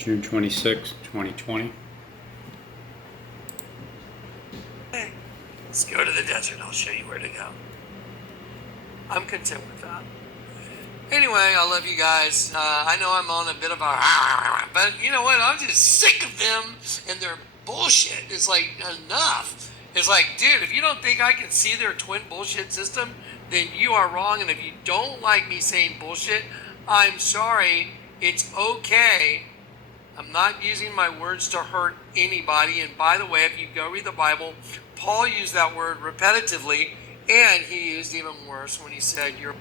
June 26, 2020. Hey, let's go to the desert. I'll show you where to go. I'm content with that. Anyway, I love you guys. I know I'm on a bit of a, but you know what? I'm just sick of them and their bullshit. It's like, enough. It's like, dude, if you don't think I can see their twin bullshit system, then you are wrong. And if you don't like me saying bullshit, I'm sorry. It's okay. I'm not using my words to hurt anybody. And by the way, if you go read the Bible, Paul used that word repetitively, and he used even worse when he said, you're.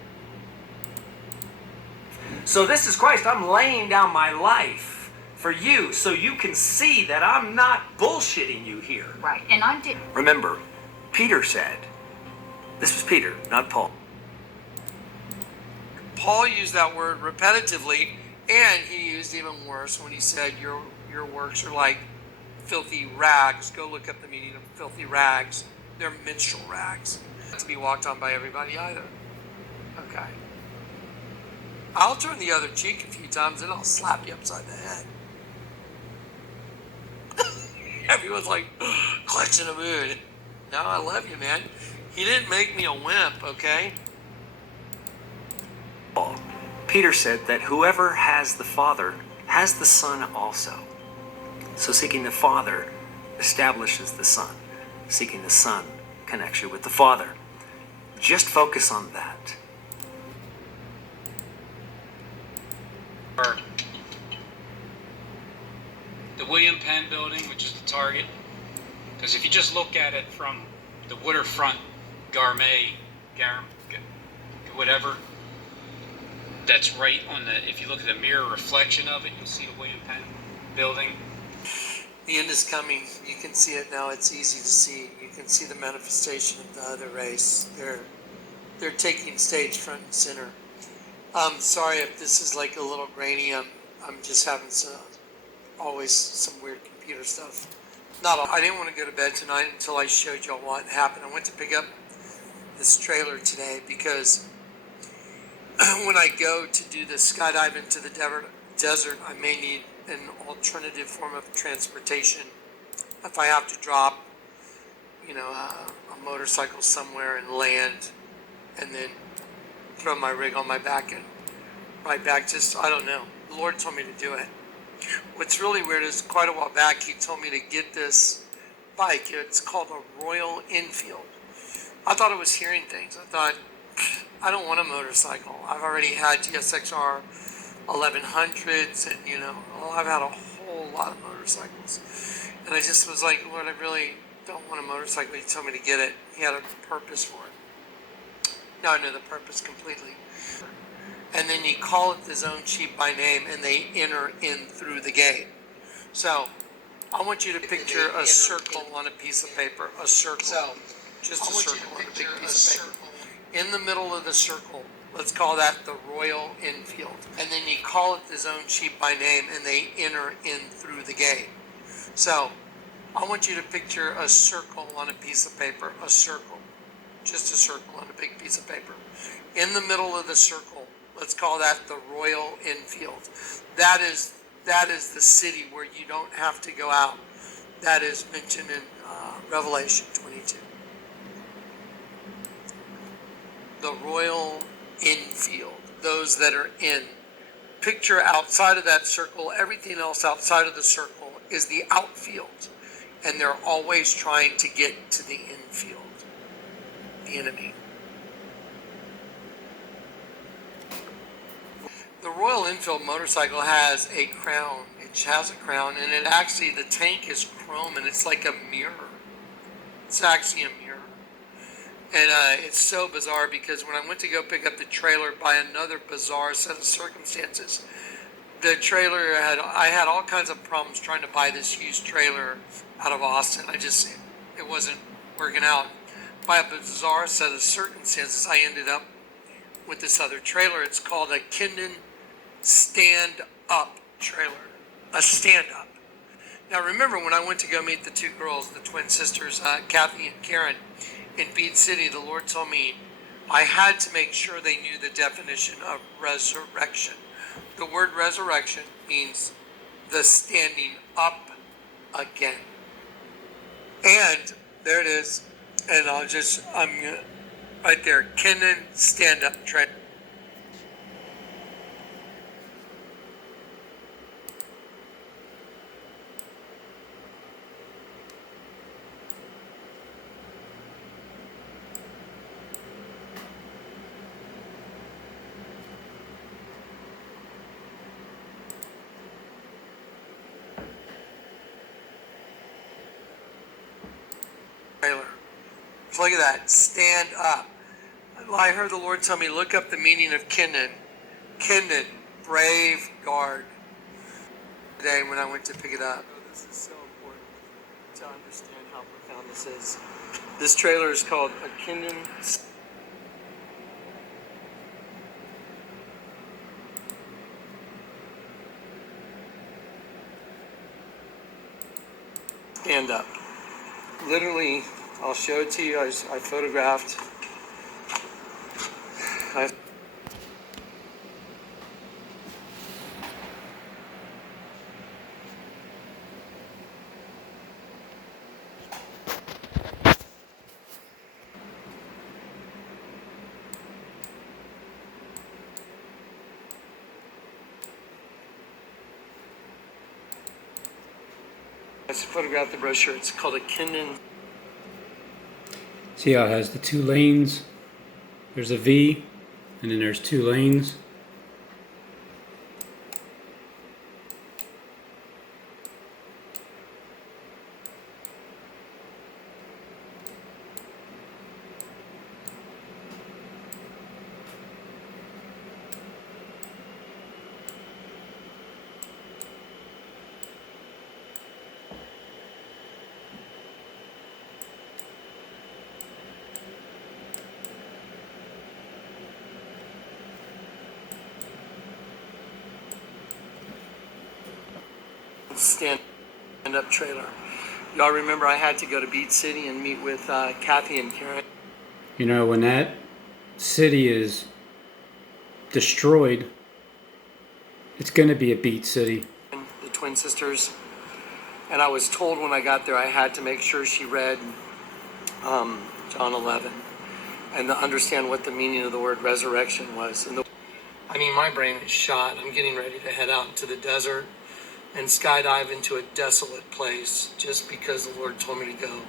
So this is Christ. I'm laying down my life for you so you can see that I'm not bullshitting you here. Right. And I did. Remember, Peter said, this was Peter, not Paul. Paul used that word repetitively, and he used even worse when he said, your works are like filthy rags. Go look up the meaning of filthy rags. They're minstrel rags. Not to be walked on by everybody either. Okay. I'll turn the other cheek a few times and I'll slap you upside the head. Everyone's like, clutching a mood. No, I love you, man. He didn't make me a wimp, okay? Peter said that whoever has the Father has the Son also. So seeking the Father establishes the Son. Seeking the Son connects you with the Father. Just focus on that. The WilliamPenn building, which is the target, because if you just look at it from the waterfront gourmet, whatever, that's right on the, if you look at the mirror reflection of it, you'll see the WilliamPenn building. The end is coming. You can see it now. It's easy to see. You can see the manifestation of the other race. They're taking stage front and center. I'm sorry if this is like a little grainy. I'm just having always some weird computer stuff. I didn't want to go to bed tonight until I showed y'all what happened. I went to pick up this trailer today because when I go to do the skydive into the desert, I may need an alternative form of transportation. If I have to drop, a motorcycle somewhere and land, and then throw my rig on my back and ride back, I don't know. The Lord told me to do it. What's really weird is quite a while back, he told me to get this bike. It's called a Royal Enfield. I thought it was hearing things. I thought, I don't want a motorcycle. I've already had GSXR 1100s, and I've had a whole lot of motorcycles. And I just was like, Lord, I really don't want a motorcycle. He told me to get it. He had a purpose for it. Now I know the purpose completely. And then you call it his own sheep by name, and they enter in through the gate. So I want you to picture a circle on a piece of paper. A circle. Just a circle on a big piece of paper. In the middle of the circle, let's call that the Royal Enfield. And then you call it his own sheep by name, and they enter in through the gate. So I want you to picture a circle on a piece of paper. A circle. Just a circle on a big piece of paper. In the middle of the circle, let's call that the Royal Enfield. That is the city where you don't have to go out. That is mentioned in Revelation 22. The Royal Enfield, those that are in. Picture outside of that circle, everything else outside of the circle is the outfield. And they're always trying to get to the infield, the enemy. The Royal Enfield motorcycle has a crown. It has a crown, and it actually, the tank is chrome, and it's like a mirror. It's actually a mirror. And it's so bizarre because when I went to go pick up the trailer by another bizarre set of circumstances, the trailer I had all kinds of problems trying to buy this used trailer out of Austin. It wasn't working out. By a bizarre set of circumstances, I ended up with this other trailer. It's called a Kindon stand-up trailer. A stand-up. Now remember, when I went to go meet the two girls, the twin sisters, Kathy and Karen, in Beat City, the Lord told me I had to make sure they knew the definition of resurrection. The word resurrection means the standing up again. And there it is. And right there, Kindon stand-up trailer. So look at that, stand up. I heard the Lord tell me, look up the meaning of Kindon. Kindon, brave guard. Today when I went to pick it up. This is so important to understand how profound this is. This trailer is called a Kindon stand up. Literally, I'll show it to you. I photographed. I photographed the brochure. It's called a Kindon. See how it has the 2 lanes? There's a V, and then there's 2 lanes. Stand-up trailer. Y'all remember I had to go to Beach City and meet with Kathy and Karen. You know, when that city is destroyed, it's going to be a beat city. The twin sisters. And I was told when I got there I had to make sure she read John 11 and to understand what the meaning of the word resurrection was. I mean, my brain is shot. I'm getting ready to head out into the desert and skydive into a desolate place just because the Lord told me to go.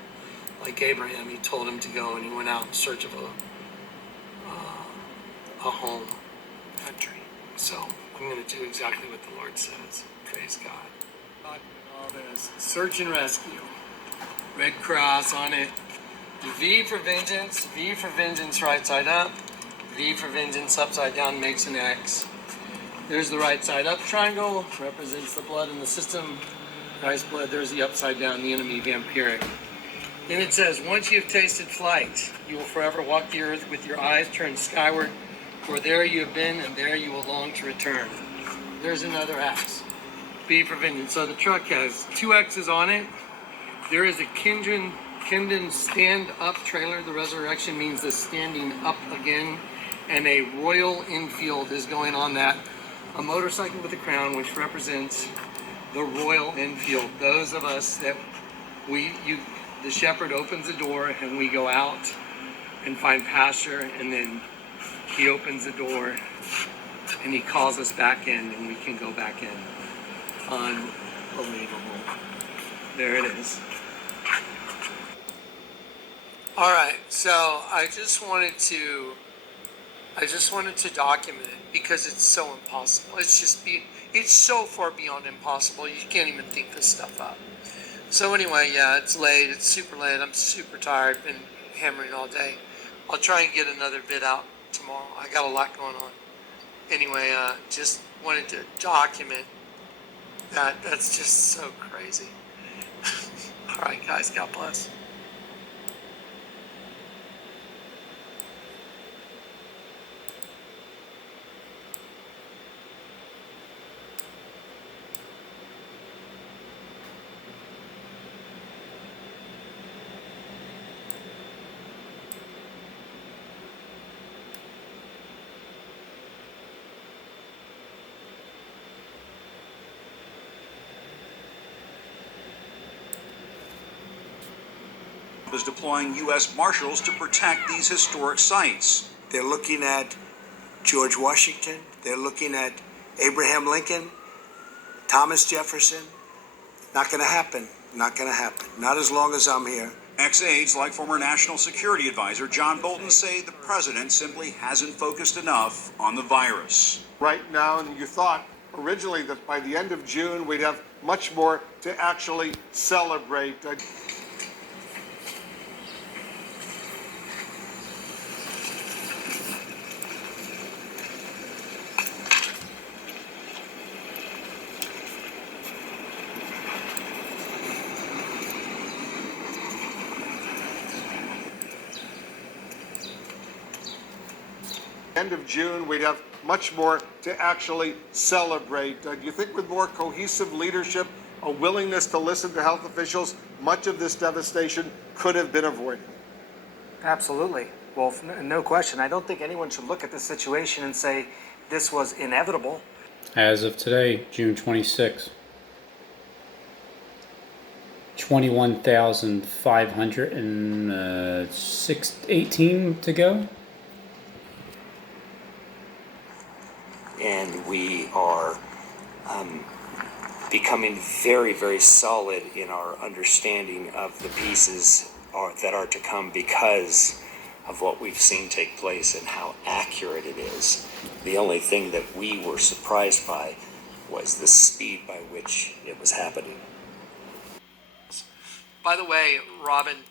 Like Abraham, he told him to go, and he went out in search of a home country. So I'm going to do exactly what the Lord says. Praise God. All this search and rescue. Red cross on it. V for vengeance right side up. V for vengeance upside down makes an X. There's the right side up triangle, represents the blood in the system. Christ's blood, there's the upside down, the enemy, vampiric. Then it says, once you have tasted flight, you will forever walk the earth with your eyes turned skyward, for there you have been and there you will long to return. There's another X. B for vengeance. So the truck has 2 X's on it. There is a Kindon stand-up trailer. The resurrection means the standing up again. And a Royal Enfield is going on that. A motorcycle with a crown, which represents the Royal Enfield. Those of us that the shepherd opens the door and we go out and find pasture, and then he opens the door and he calls us back in and we can go back in. Unbelievable. There it is. All right, so I just wanted to document it because it's so impossible. It's so far beyond impossible. You can't even think this stuff up. So anyway, yeah, it's late. It's super late. I'm super tired. Been hammering all day. I'll try and get another bit out tomorrow. I got a lot going on. Anyway, just wanted to document that. That's just so crazy. All right, guys. God bless. is deploying U.S. Marshals to protect these historic sites. They're looking at George Washington. They're looking at Abraham Lincoln, Thomas Jefferson. Not going to happen. Not going to happen. Not as long as I'm here. Ex-aides like former National Security Advisor John Bolton say the president simply hasn't focused enough on the virus. Right now, and you thought originally that by the end of June we'd have much more to actually celebrate. End of June, we'd have much more to actually celebrate. Do you think with more cohesive leadership, a willingness to listen to health officials, much of this devastation could have been avoided? Absolutely. Well, no question. I don't think anyone should look at this situation and say this was inevitable. As of today, June 26, 21,518 to go. And we are becoming very, very solid in our understanding of the pieces that are to come because of what we've seen take place and how accurate it is. The only thing that we were surprised by was the speed by which it was happening. By the way, Robin,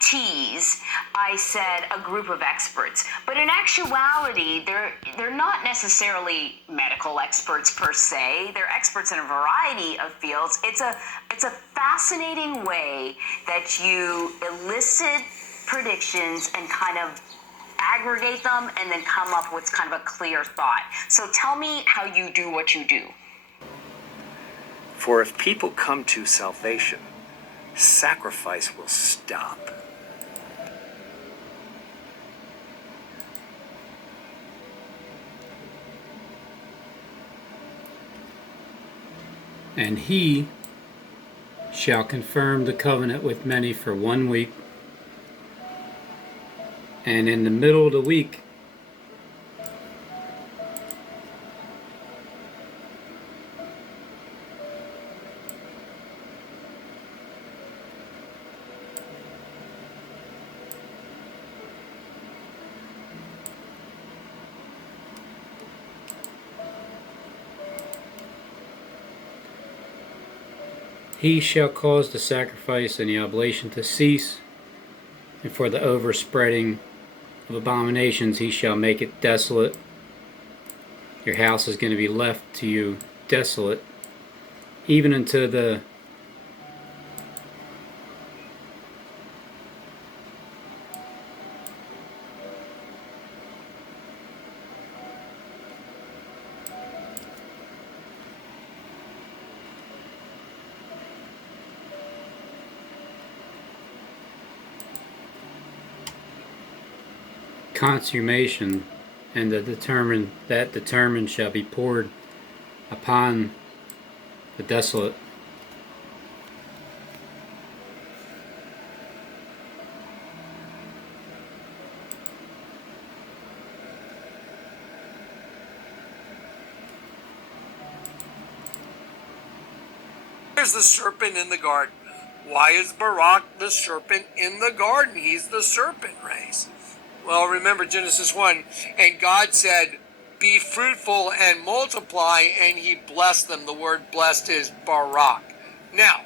tease, I said a group of experts, but in actuality, they're not necessarily medical experts per se. They're experts in a variety of fields. It's a fascinating way that you elicit predictions and kind of aggregate them and then come up with kind of a clear thought. So tell me how you do what you do. For if people come to salvation, sacrifice will stop. And he shall confirm the covenant with many for 1 week. And in the middle of the week, he shall cause the sacrifice and the oblation to cease, and for the overspreading of abominations he shall make it desolate. Your house is going to be left to you desolate, even unto the consummation, and that determined shall be poured upon the desolate. there's the serpent in the garden. Why is Barak the serpent in the garden? He's the serpent race. Well, remember Genesis 1, and God said, be fruitful and multiply, and he blessed them. The word blessed is Barak. Now,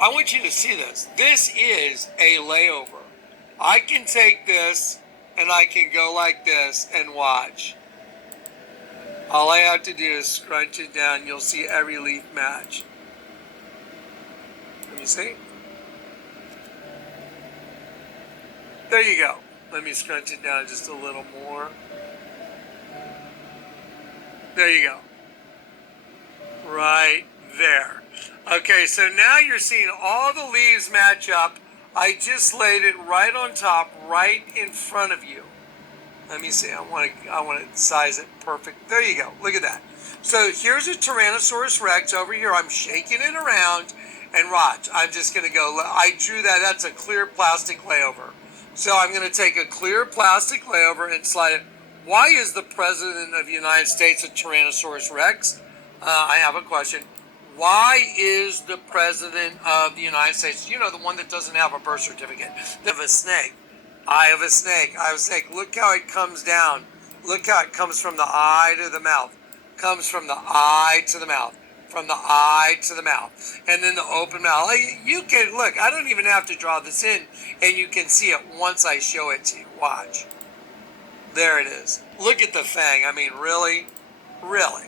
I want you to see this. This is a layover. I can take this, and I can go like this and watch. All I have to do is scrunch it down. You'll see every leaf match. Let me see. There you go. Let me scrunch it down just a little more. There you go. Right there. Okay, so now you're seeing all the leaves match up. I just laid it right on top, right in front of you. Let me see. I want to size it perfect. There you go. Look at that. So here's a Tyrannosaurus Rex over here. I'm shaking it around, And watch, I'm just going to go, I drew that, that's a clear plastic layover. So I'm going to take a clear plastic layover and slide it. Why is the President of the United States a Tyrannosaurus Rex? I have a question. Why is the President of the United States, you know, the one that doesn't have a birth certificate, they have a snake? I have a snake. I have a snake. Look how it comes down. Look how it comes from the eye to the mouth. Comes from the eye to the mouth. From the eye to the mouth. And then the open mouth. You can, look, I don't even have to draw this in, and you can see it once I show it to you. Watch. There it is. Look at the fang. I mean, really? Really?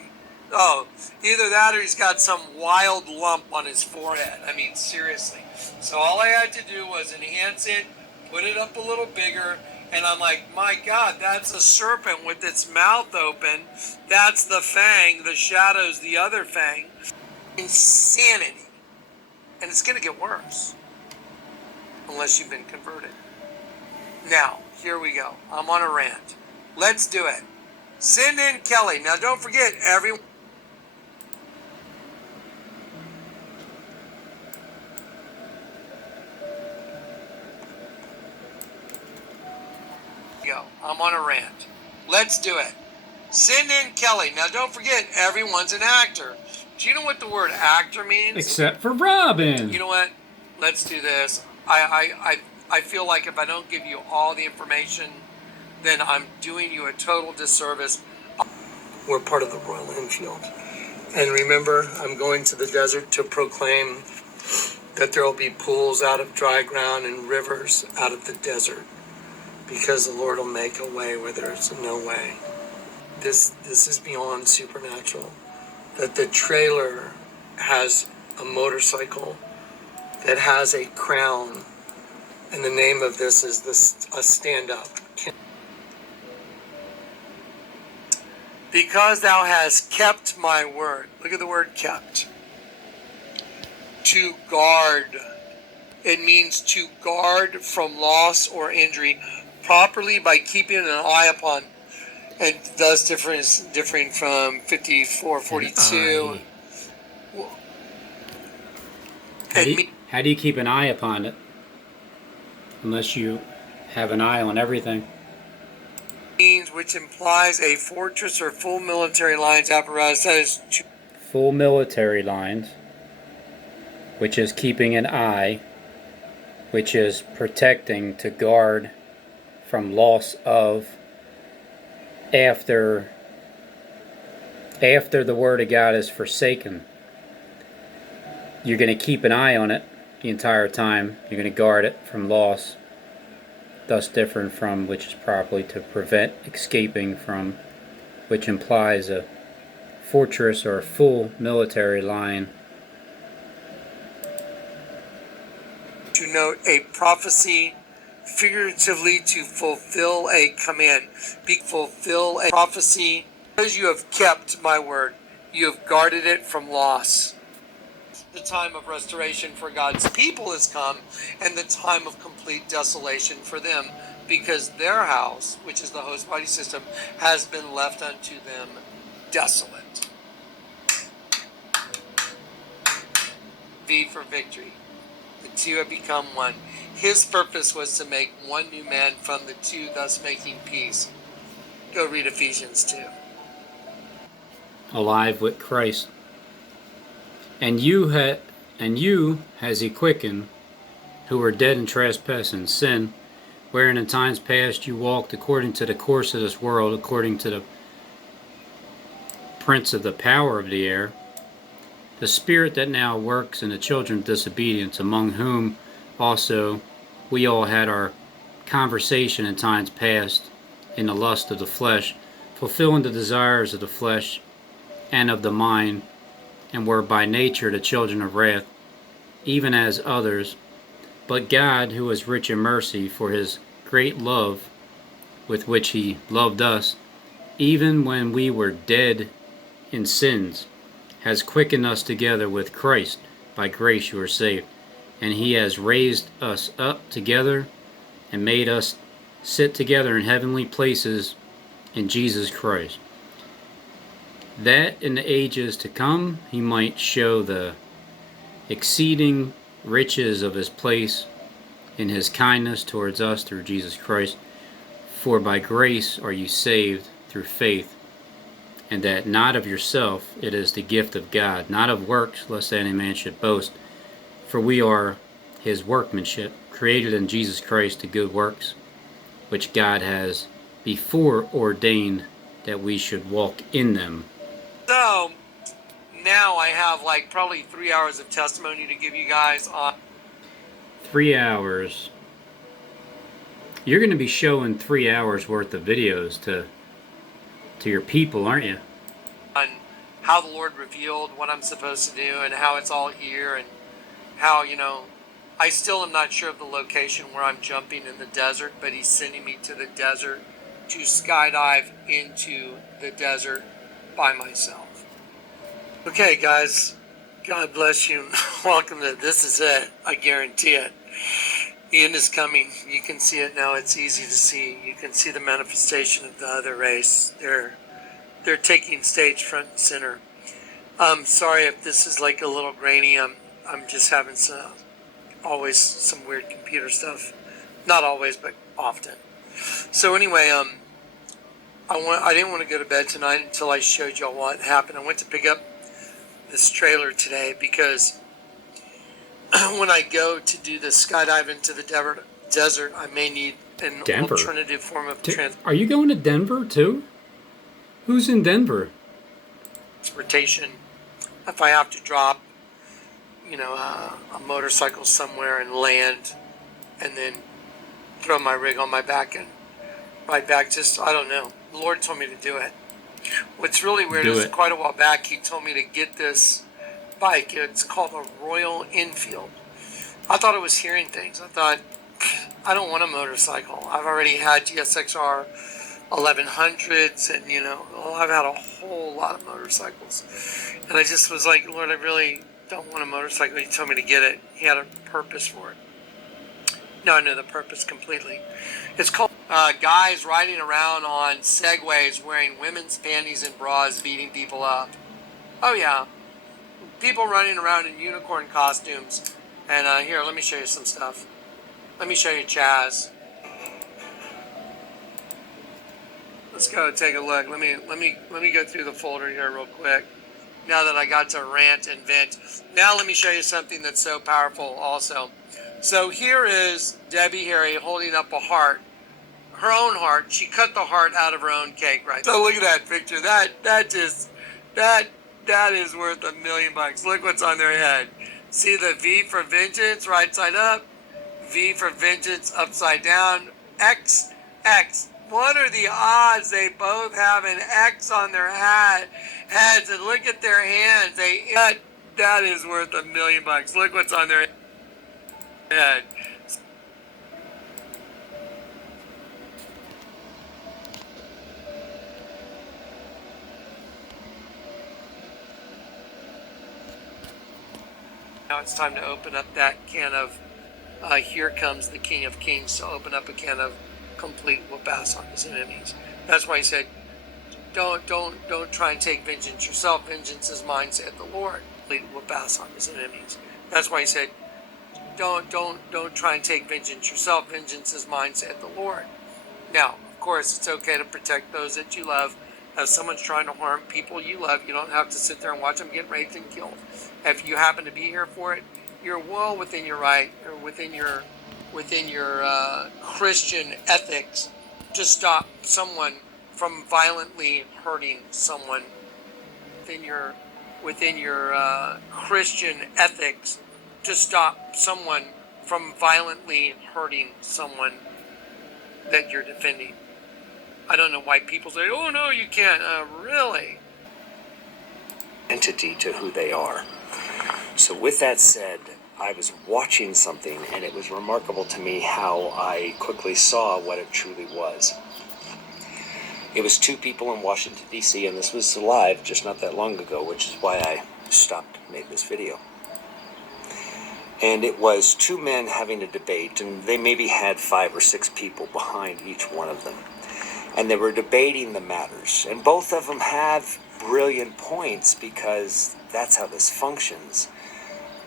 Oh, either that or he's got some wild lump on his forehead. I mean, seriously. So all I had to do was enhance it, put it up a little bigger, and I'm like, my God, that's a serpent with its mouth open. That's the fang. The shadow's the other fang. Insanity. And it's going to get worse. Unless you've been converted. Now, here we go. I'm on a rant. Let's do it. Send in Kelly. Now, don't forget, everyone. Go. I'm on a rant. Let's do it. Send in Kelly. Now, don't forget, everyone's an actor. Do you know what the word actor means? Except for Robin. You know what? Let's do this. I feel like if I don't give you all the information, then I'm doing you a total disservice. We're part of the Royal Enfield. And remember, I'm going to the desert to proclaim that there will be pools out of dry ground and rivers out of the desert, because the Lord will make a way where there's no way. This is beyond supernatural. That the trailer has a motorcycle that has a crown, and the name of this is a stand-up. Because thou hast kept my word. Look at the word kept. To guard. It means to guard from loss or injury properly by keeping an eye upon. And thus differing from 54:42. How do you keep an eye upon it? Unless you have an eye on everything. Which implies a fortress or full military lines apparatus. That is full military lines, which is keeping an eye, which is protecting, to guard from loss of, after the word of God is forsaken. You're going to keep an eye on it the entire time. You're going to guard it from loss. Thus different from, which is properly to prevent escaping from, which implies a fortress or a full military line. To note a prophecy, figuratively to fulfill a command. Fulfill a prophecy. Because you have kept my word, you have guarded it from loss. The time of restoration for God's people has come, and the time of complete desolation for them, because their house, which is the host body system, has been left unto them desolate. V for victory. The two have become one. His purpose was to make one new man from the two, thus making peace. Go read Ephesians 2. Alive with Christ. And you has he quickened, who were dead in trespass and sin, wherein in times past you walked according to the course of this world, according to the prince of the power of the air, the spirit that now works in the children of disobedience, among whom also we all had our conversation in times past in the lust of the flesh, fulfilling the desires of the flesh and of the mind, and were by nature the children of wrath, even as others. But God, who is rich in mercy, for his great love with which he loved us, even when we were dead in sins, has quickened us together with Christ. By grace you are saved. And he has raised us up together and made us sit together in heavenly places in Jesus Christ, that in the ages to come he might show the exceeding riches of his place in his kindness towards us through Jesus Christ. For by grace are you saved through faith, and that not of yourself, it is the gift of God, not of works, lest any man should boast. For we are his workmanship, created in Jesus Christ to good works, which God has before ordained that we should walk in them. So now I have like probably 3 hours of testimony to give you guys on 3 hours. You're going to be showing 3 hours worth of videos to your people, aren't you? how the Lord revealed what I'm supposed to do and how it's all here, and how, I still am not sure of the location where I'm jumping in the desert, but he's sending me to the desert to skydive into the desert by myself. Okay, guys, God bless you. Welcome to This Is It. I guarantee it. The end is coming. You can see it now. It's easy to see. You can see the manifestation of the other race. They're taking stage front and center. I'm sorry if this is like a little grainy. I'm just having always some weird computer stuff. Not always, but often. So anyway, I didn't want to go to bed tonight until I showed y'all what happened. I went to pick up this trailer today because when I go to do the skydive into the desert, I may need an Denver. alternative form of Are you going to Denver too? Who's in Denver? transportation. If I have to drop, a motorcycle somewhere and land, and then throw my rig on my back and ride back, I don't know. The Lord told me to do it. What's really weird is quite a while back, he told me to get this bike. It's called a Royal Enfield. I thought it was hearing things. I thought, I don't want a motorcycle. I've already had GSXR 1100s, and I've had a whole lot of motorcycles. And I just was like, Lord, I really don't want a motorcycle. He told me to get it. He had a purpose for it. Now I know the purpose completely. It's called guys riding around on Segways wearing women's panties and bras, beating people up. Oh yeah. People running around in unicorn costumes. And here, let me show you some stuff. Let me show you Chaz. Let's go take a look. Let me go through the folder here real quick. Now that I got to rant and vent. Now let me show you something that's so powerful also. So here is Debbie Harry holding up a heart. Her own heart. She cut the heart out of her own cake, right? So look at that picture. That is worth $1 million. Look what's on their head. See the V for vengeance, right side up. V for vengeance, upside down. X, X. What are the odds they both have an X on their heads? And look at their hands. That is worth $1 million. Look what's on their head. Now it's time to open up that can of Here Comes the King of Kings, to open up a can of complete whoop-ass on his enemies. That's why he said, don't try and take vengeance yourself. Vengeance is mine, said the Lord. Complete whoop-ass on his enemies. That's why he said, don't try and take vengeance yourself. Vengeance is mine, said the Lord. Now, of course, it's okay to protect those that you love. If someone's trying to harm people you love, you don't have to sit there and watch them get raped and killed. If you happen to be here for it, you're well within your right, or within your Christian ethics, to stop someone from violently hurting someone. Within your Christian ethics, to stop someone from violently hurting someone that you're defending. I don't know why people say, oh no, you can't. Really? Entity to who they are. So with that said, I was watching something, and it was remarkable to me how I quickly saw what it truly was. It was two people in Washington, D.C., and this was live just not that long ago, which is why I stopped and made this video. And it was two men having a debate, and they maybe had 5 or 6 people behind each one of them. And they were debating the matters. And both of them have brilliant points, because that's how this functions.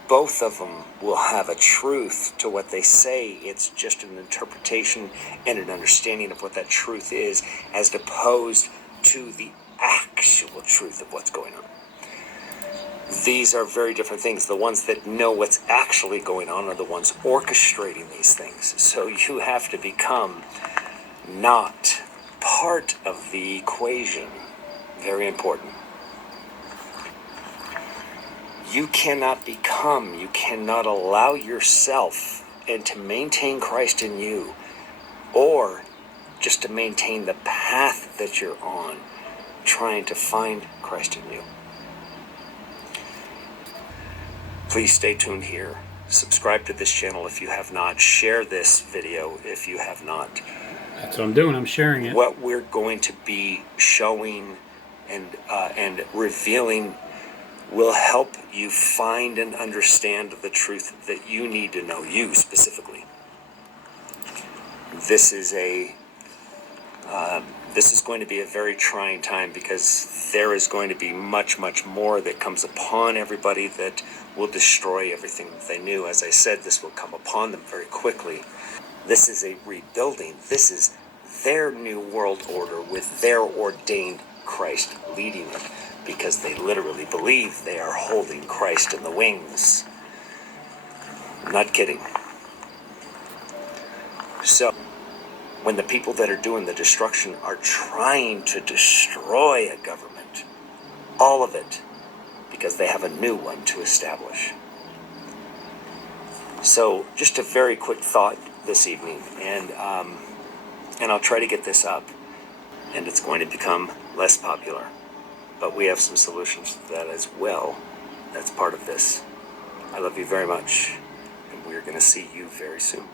both of them will have a truth to what they say. It's just an interpretation and an understanding of what that truth is, as opposed to the actual truth of what's going on. These are very different things. The ones that know what's actually going on are the ones orchestrating these things. So you have to become not part of the equation. Very important. You cannot allow yourself and to maintain Christ in you, or just to maintain the path that you're on, trying to find Christ in you. Please stay tuned here. Subscribe to this channel if you have not. Share this video if you have not. That's what I'm doing. I'm sharing it. What we're going to be showing and revealing will help you find and understand the truth that you need to know, you specifically. This is going to be a very trying time, because there is going to be much, much more that comes upon everybody that will destroy everything that they knew. As I said, this will come upon them very quickly. This is a rebuilding. This is their new world order with their ordained Christ leading it, because they literally believe they are holding Christ in the wings. I'm not kidding. So, when the people that are doing the destruction are trying to destroy a government, all of it, because they have a new one to establish. So, just a very quick thought this evening, and I'll try to get this up, and it's going to become less popular. But we have some solutions to that as well. That's part of this. I love you very much, and we're going to see you very soon.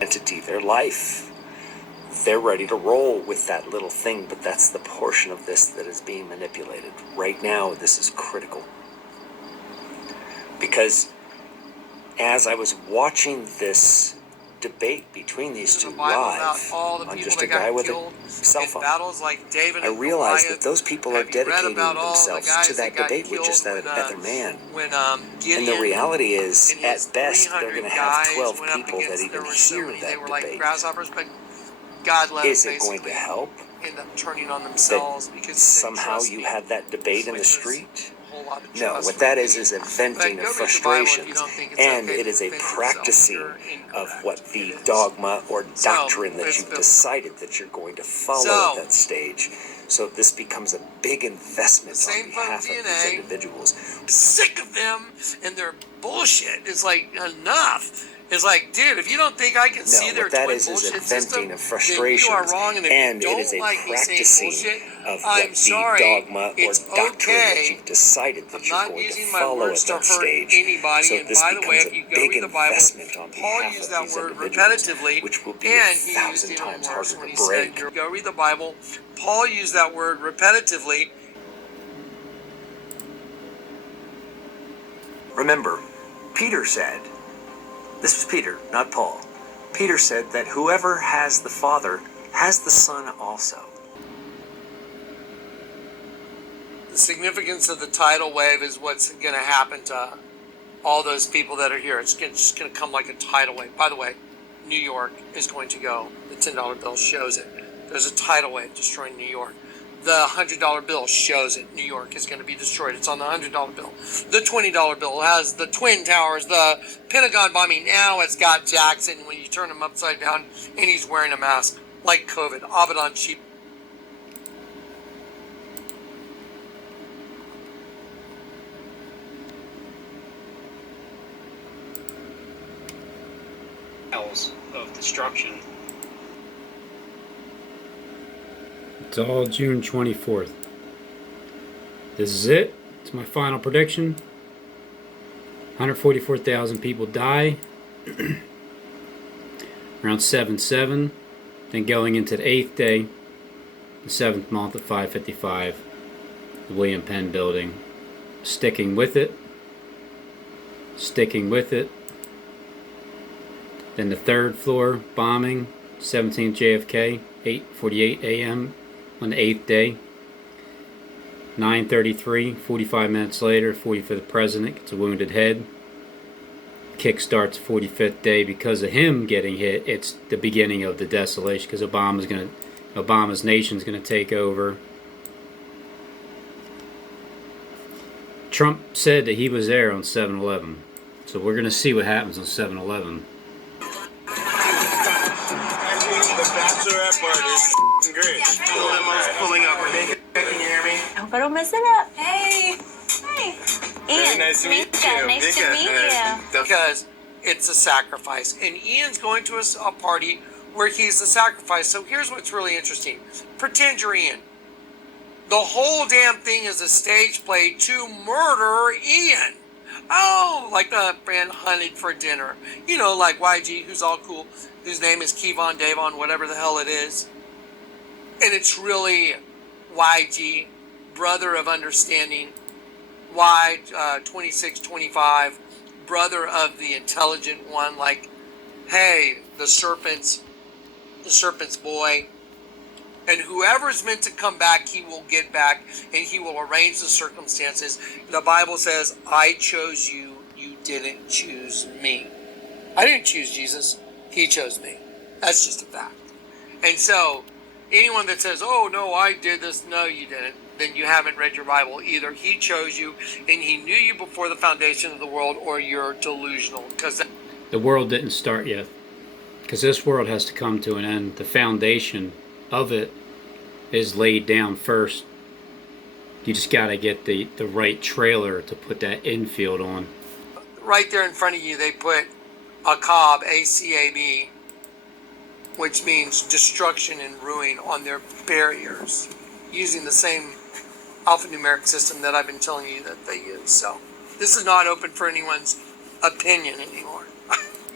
Entity, their life. They're ready to roll with that little thing, but that's the portion of this that is being manipulated. Right now, this is critical. Because as I was watching this debate between these two live on just a guy with a cell phone, I realized that those people are dedicating themselves to that debate with just that other man. And the reality is, at best, they're going to have 12 people that even hear that debate. Is it going to help end up turning on themselves that somehow you had that debate in the street? No, what that is a venting of frustrations, and it is a practicing of what the dogma or doctrine that you've decided that you're going to follow at that stage. So this becomes a big investment on behalf of these individuals. I'm sick of them and their bullshit. It's like, enough. It's like, dude, if you don't think I can see their twin bullshit system, a venting of frustrations, then you are wrong. And if you don't like me saying bullshit, I'm sorry. Dogma it's or doctrine okay. that you've decided that you're going to follow I'm not using my words to hurt anybody. So and by the way, if you go read the Bible, Paul used that word repetitively, which will be and a he thousand used it times even worse harder when to he break. said, go read the Bible. Paul used that word repetitively. Remember, Peter said, this was Peter, not Paul. Peter said that whoever has the Father has the Son also. The significance of the tidal wave is what's going to happen to all those people that are here. It's just going to come like a tidal wave. By the way, New York is going to go. The $10 bill shows it. There's a tidal wave destroying New York. The $100 bill shows it. New York is going to be destroyed. It's on the $100 bill. The $20 bill has the Twin Towers, the Pentagon bombing. Now it's got Jackson when you turn him upside down and he's wearing a mask like COVID. Abaddon sheep. Of destruction. It's all June 24th. This is it. It's my final prediction. 144,000 people die. Around 7/7. Then going into the 8th day, the 7th month at 5:55, the WilliamPenn building. Sticking with it. Sticking with it. Then the 3rd floor bombing, 17th JFK, 8:48 a.m. on the 8th day. 9:33, 45 minutes later, 45th president gets a wounded head. Kick starts 45th day. Because of him getting hit, it's the beginning of the desolation, because Obama's nation's gonna take over. Trump said that he was there on 7/11, so we're gonna see what happens on 7/11. The bachelorette party is great. Pulling up. Can you hear me? I hope I don't mess it up. Hey. Hey. Ian, nice to meet Mika, you. nice to meet you. Because it's a sacrifice. And Ian's going to a party where he's the sacrifice. So here's what's really interesting. Pretend you're Ian. The whole damn thing is a stage play to murder Ian. Oh, like the friend hunted for dinner. You know, like YG, who's all cool, whose name is Kevon Davon, whatever the hell it is. And it's really YG, brother of understanding, Y 2625, brother of the intelligent one, like, hey, the serpent's boy. And whoever's meant to come back, he will get back, and he will arrange the circumstances. The Bible says, I chose you, you didn't choose me. I didn't choose Jesus, he chose me. That's just a fact. And so, anyone that says, oh, no, I did this, no, you didn't, then you haven't read your Bible. Either he chose you, and he knew you before the foundation of the world, or you're delusional. Because The world didn't start yet, because this world has to come to an end. The foundation of it is laid down first. You just got to get the right trailer to put that infield on. right there in front of you, they put ACAB, ACAB, which means destruction and ruin, on their barriers, using the same alphanumeric system that I've been telling you that they use. So this is not open for anyone's opinion anymore.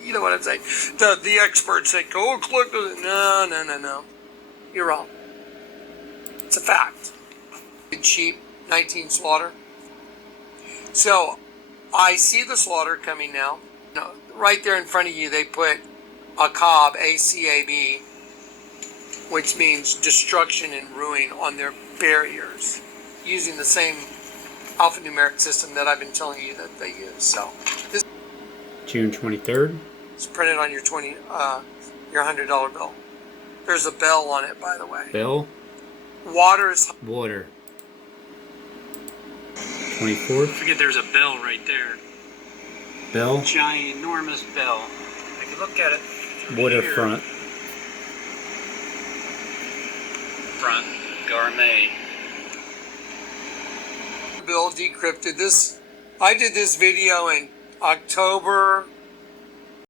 You know what I'm saying? The experts say, go click this. No. You're wrong. It's a fact. Sheep, 19 slaughter. So I see the slaughter coming now. No, right there in front of you, they put ACAB, ACAB, which means destruction and ruin, on their barriers, using the same alphanumeric system that I've been telling you that they use. So this June 23rd. is printed on your your $100 bill. There's a bell on it, by the way. Bell. Water. 24th. Forget there's a bell right there. Bell. Giant, enormous bell. I can look at it through Waterfront. Front. Gourmet. Bill decrypted this. I did this video in October